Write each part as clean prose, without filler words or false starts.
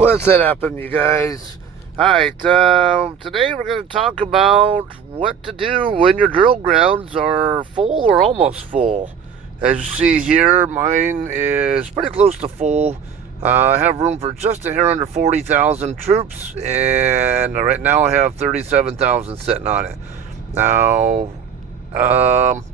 What's that happen, you guys? Alright, today we're going to talk about what to do when your drill grounds are full or almost full. As you see here, mine is pretty close to full. I have room for just a hair under 40,000 troops, and right now I have 37,000 sitting on it. Now, I'm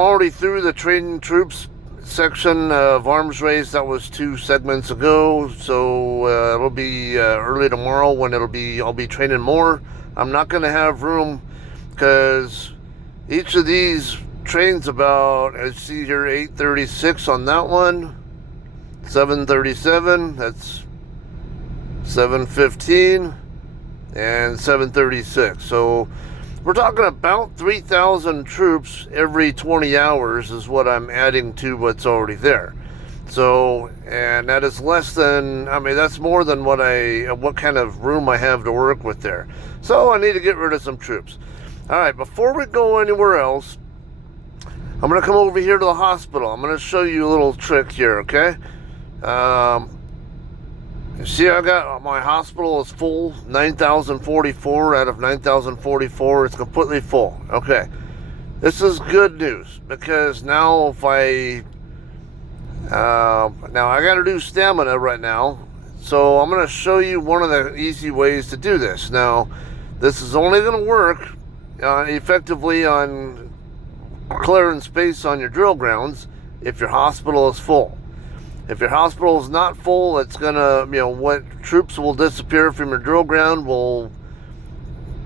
already through the training troops section of arms race. That was 2 segments ago, so it'll be early tomorrow when I'll be training more. I'm not going to have room because each of these trains about, I see here, 836 on that one, 737, that's 715, and 736. So we're talking about 3,000 troops every 20 hours is what I'm adding to what's already there. So, and that is less than, I mean, that's more than what kind of room I have to work with there. So I need to get rid of some troops. All right, before we go anywhere else, I'm going to come over here to the hospital. I'm going to show you a little trick here, okay? You see, I got my hospital is full, 9,044 out of 9,044. It's completely full. Okay, this is good news because now if now I got to do stamina right now, so I'm going to show you one of the easy ways to do this. Now, this is only going to work effectively on clearing space on your drill grounds if your hospital is full. If your hospital is not full, it's gonna, what troops will disappear from your drill ground will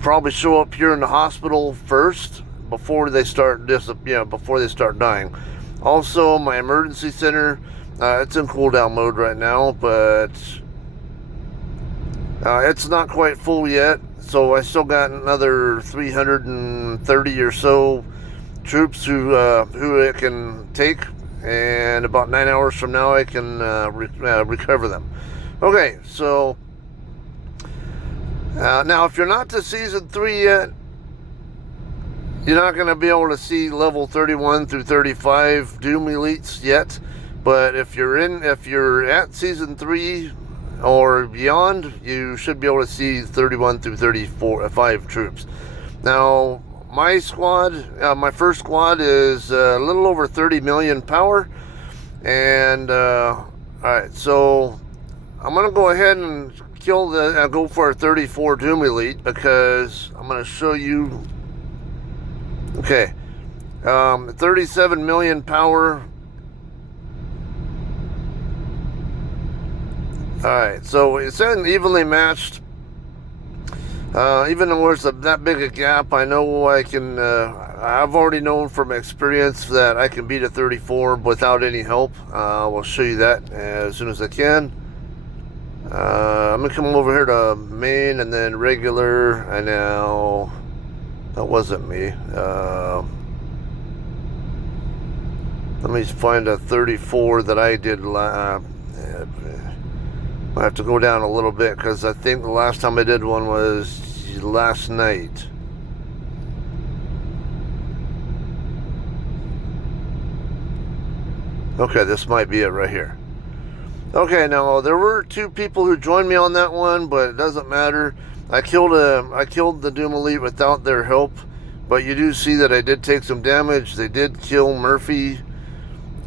probably show up here in the hospital first before they start dying. Also, my emergency center, it's in cooldown mode right now, but it's not quite full yet. So I still got another 330 or so troops who it can take. And about 9 hours from now, I can recover them. Okay, so now if you're not to season 3 yet, you're not going to be able to see level 31 through 35 Doom elites yet. But if you're at season 3 or beyond, you should be able to see 31 through 35 troops. Now, my squad, my first squad is a little over 30 million power. And, alright, so I'm going to go ahead and go for a 34 Doom Elite because I'm going to show you, okay, 37 million power. Alright, so it's evenly matched. Even though there's that big a gap, I know I can, I've already known from experience that I can beat a 34 without any help. We'll show you that as soon as I can. I'm going to come over here to main and then regular, and now, that wasn't me. Let me find a 34 that I did, I have to go down a little bit because I think the last time I did one was last night. Okay, this might be it right here. Okay, now there were 2 people who joined me on that one, but it doesn't matter. I killed the Doom Elite without their help, but you do see that I did take some damage. They did kill Murphy.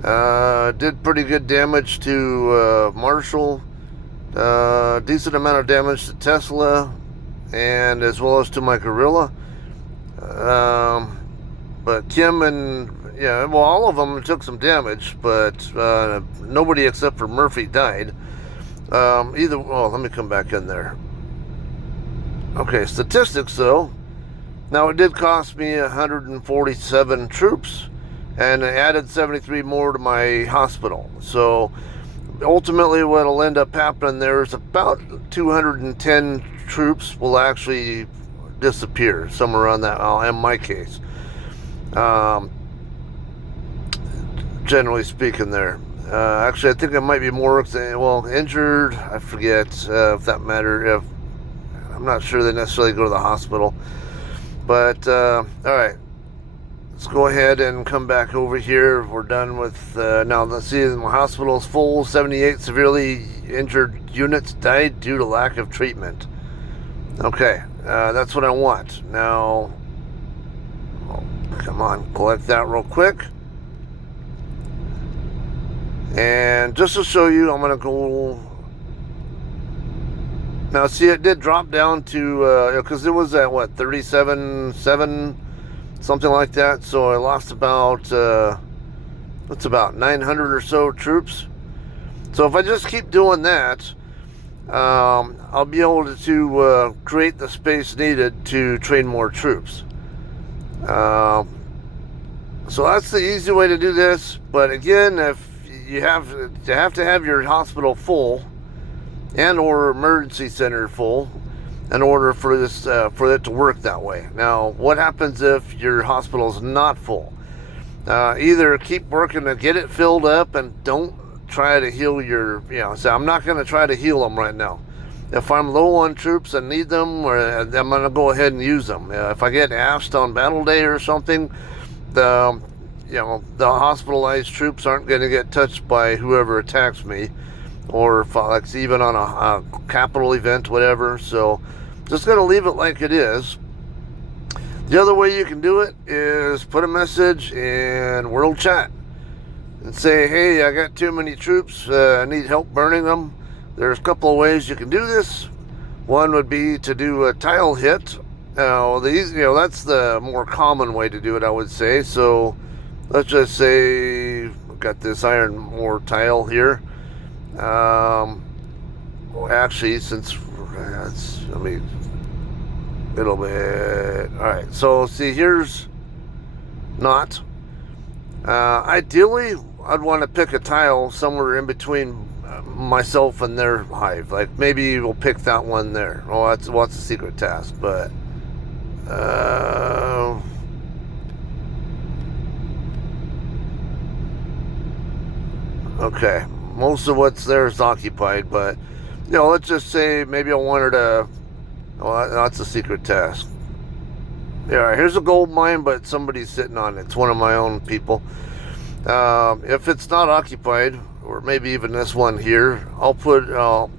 Did pretty good damage to Marshall. Decent amount of damage to Tesla, and as well as to my gorilla. But Kim and all of them took some damage, but nobody except for Murphy died. Let me come back in there. Okay, statistics though. Now it did cost me 147 troops, and I added 73 more to my hospital. So ultimately what will end up happening there is about 210 troops will actually disappear, somewhere around that, in my case. Generally speaking there. Actually, I think it might be more, injured, I forget if that matter. I'm not sure they necessarily go to the hospital. But, alright. let's go ahead and come back over here. We're done with, now let's see, the hospital is full. 78 severely injured units died due to lack of treatment. Okay, that's what I want. Now, oh, come on, collect that real quick. And just to show you, I'm going to go. Now, see, it did drop down to, because it was at what, 37.7, something like that. So I lost about, what's about 900 or so troops. So if I just keep doing that, I'll be able to create the space needed to train more troops. So that's the easy way to do this. But again, if you have to have your hospital full and or emergency center full in order for this for it to work that way. Now, what happens if your hospital is not full? Either keep working to get it filled up and don't try to heal your, so I'm not going to try to heal them right now. If I'm low on troops and need them, I'm going to go ahead and use them. If I get asked on battle day or something, the hospitalized troops aren't going to get touched by whoever attacks me, or if like even on a capital event, whatever. So just going to leave it like it is. The other way you can do it is put a message in world chat and say, hey, I got too many troops, I need help burning them. There's a couple of ways you can do this. One would be to do a tile hit. That's the more common way to do it, I would say. So let's just say we've got this iron ore tile here. Actually, since let me a little bit. All right. So see, here's not. Ideally, I'd want to pick a tile somewhere in between myself and their hive. Like maybe we'll pick that one there. Oh, that's a secret task, but okay. Most of what's there is occupied, but let's just say maybe I wanted to. Oh, that's a secret task. Yeah, here's a gold mine, but somebody's sitting on it. It's one of my own people. If it's not occupied, or maybe even this one here, I'll put. Now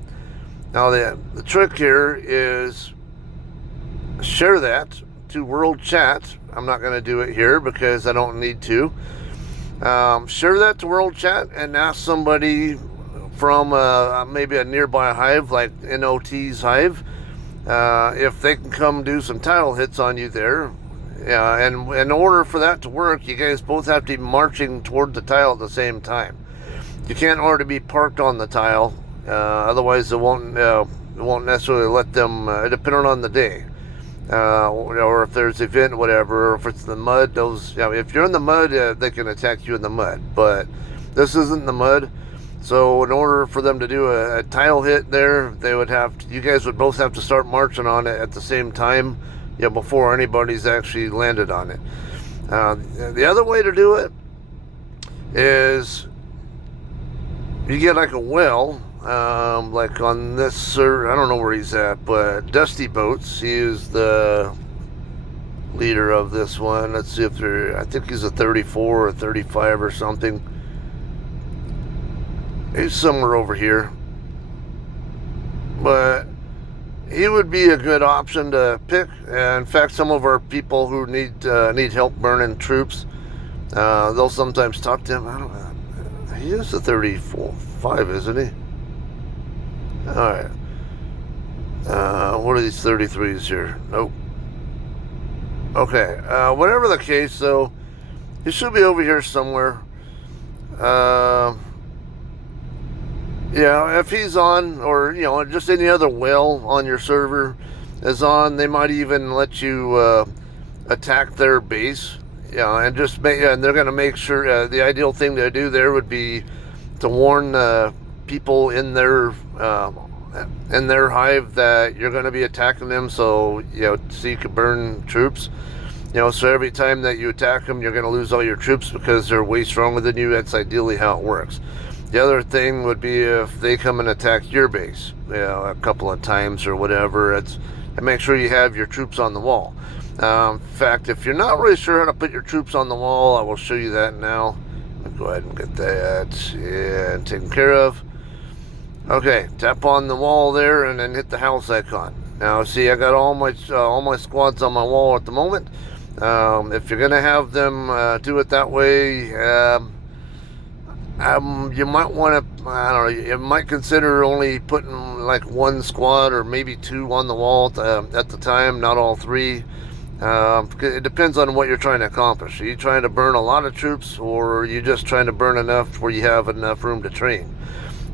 the trick here is share that to world chat. I'm not going to do it here because I don't need to. Share that to world chat and ask somebody from maybe a nearby hive like NOT's hive if they can come do some tile hits on you there. And in order for that to work, you guys both have to be marching toward the tile at the same time. You can't already be parked on the tile, otherwise it won't necessarily let them, depending on the day. Or if there's an event, whatever, or if it's the mud, if you're in the mud, they can attack you in the mud, but this isn't the mud. So in order for them to do a tile hit there, you guys would both have to start marching on it at the same time, before anybody's actually landed on it. The other way to do it is you get like a well, like on this, I don't know where he's at, but Dusty Boats, he is the leader of this one. Let's see if I think he's a 34 or 35 or something. He's somewhere over here, but he would be a good option to pick. In fact, some of our people who need help burning troops, they'll sometimes talk to him. I don't know. He is a 35, isn't he? All right. What are these 33s here? Nope. Okay. Whatever the case, though, he should be over here somewhere. If he's on, or just any other well on your server is on, they might even let you attack their base. And and they're going to make sure. The ideal thing to do there would be to warn people in their hive that you're going to be attacking them, so you can burn troops. So every time that you attack them, you're going to lose all your troops because they're way stronger than you. That's ideally how it works. The other thing would be if they come and attack your base, a couple of times or whatever. And make sure you have your troops on the wall. In fact, if you're not really sure how to put your troops on the wall, I will show you that now. Let me go ahead and get that and taken care of. Okay, tap on the wall there and then hit the house icon. Now, see, I got all my squads on my wall at the moment. If you're gonna have them do it that way, you might want to, I don't know, you might consider only putting like one squad or maybe two on the wall at the time, not all three. It depends on what you're trying to accomplish. Are you trying to burn a lot of troops, or are you just trying to burn enough where you have enough room to train?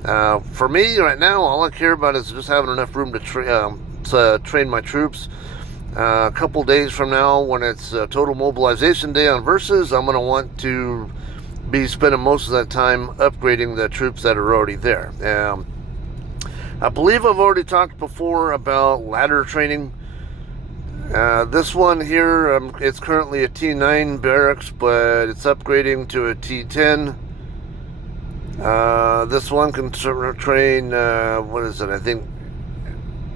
For me, right now, all I care about is just having enough room to train my troops. A couple days from now, when it's total mobilization day on Versus, I'm going to want to be spending most of that time upgrading the troops that are already there. I believe I've already talked before about ladder training. This one here, it's currently a T9 barracks, but it's upgrading to a T10. This one can train, what is it, I think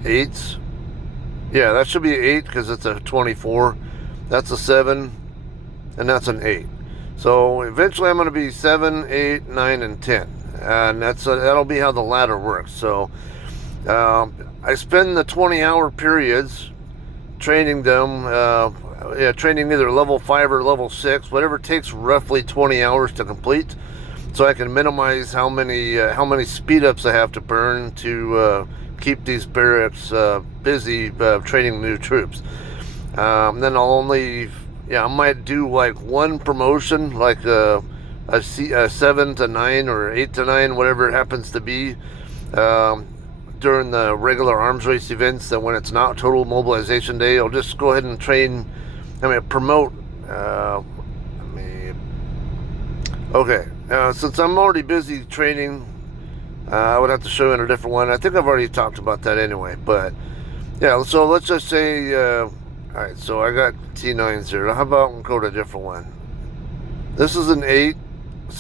8s. Yeah, that should be 8 because it's a 24. That's a 7, and that's an 8. So eventually I'm going to be 7, 8, 9, and 10. And that'll be how the ladder works. So I spend the 20-hour periods training them, training either level 5 or level 6, whatever takes roughly 20 hours to complete, so I can minimize how many speed ups I have to burn to keep these barracks busy training new troops. Then I might do like one promotion, like a 7 to 9 or 8 to 9, whatever it happens to be, during the regular arms race events. That when it's not total mobilization day, I'll just go ahead and promote. Okay, since I'm already busy training, I would have to show you in a different one. I think I've already talked about that anyway, but yeah, so let's just say, alright, so I got T9s here. How about we go to a different one? This is an 8,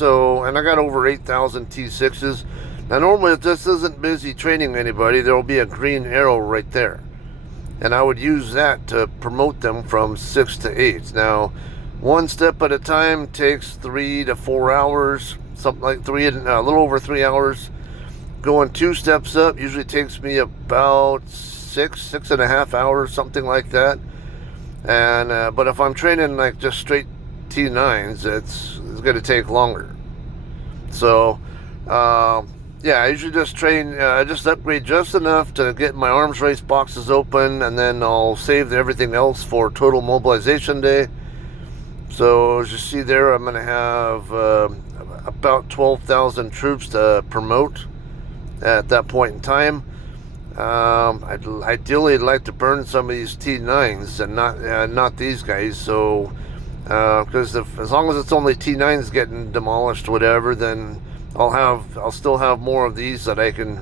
and I got over 8,000 T6s. Now normally if this isn't busy training anybody, there will be a green arrow right there. And I would use that to promote them from 6 to 8. Now, one step at a time takes 3 to 4 hours, something like a little over 3 hours. Going 2 steps up usually takes me about 6.5 hours, something like that. And but if I'm training like just straight T9s, it's going to take longer. So yeah, I usually just just upgrade just enough to get my arms race boxes open, and then I'll save everything else for total mobilization day. So as you see there, I'm going to have about 12,000 troops to promote at that point in time. I'd ideally like to burn some of these T9s and not these guys. So because as long as it's only T9s getting demolished, whatever, then I'll still have more of these that I can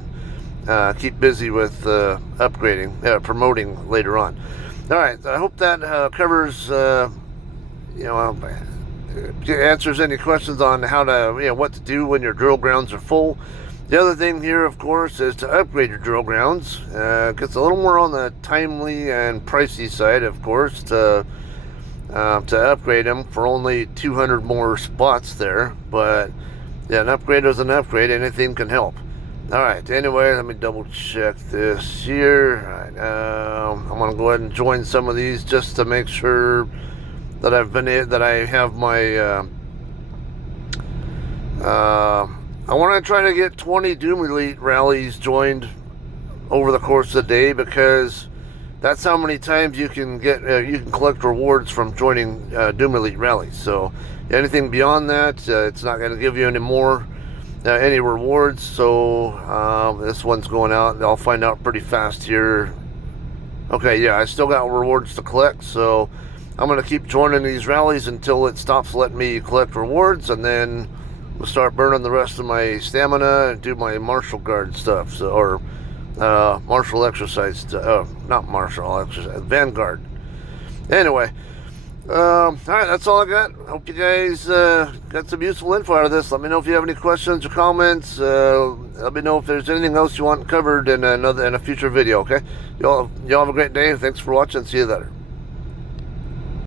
keep busy with promoting later on. All right, I hope that covers, answers any questions on how to, what to do when your drill grounds are full. The other thing here, of course, is to upgrade your drill grounds. It gets a little more on the timely and pricey side, of course, to upgrade them for only 200 more spots there, but yeah, an upgrade is an upgrade. Anything can help. All right. Anyway, let me double check this here. All right, I'm gonna go ahead and join some of these just to make sure that I have my. I want to try to get 20 Doom Elite rallies joined over the course of the day, because that's how many times you can collect rewards from joining Doom Elite rallies. So anything beyond that, it's not going to give you any rewards. So this one's going out, and I'll find out pretty fast here. Okay, yeah, I still got rewards to collect, so I'm going to keep joining these rallies until it stops letting me collect rewards, and then we'll start burning the rest of my stamina and do my martial guard stuff. So, or martial exercise, not martial exercise, vanguard. Anyway, all right, that's all I got. Hope you guys got some useful info out of this. Let me know if you have any questions or comments. Let me know if there's anything else you want covered in a future video. Okay, y'all have a great day. Thanks for watching. See you later.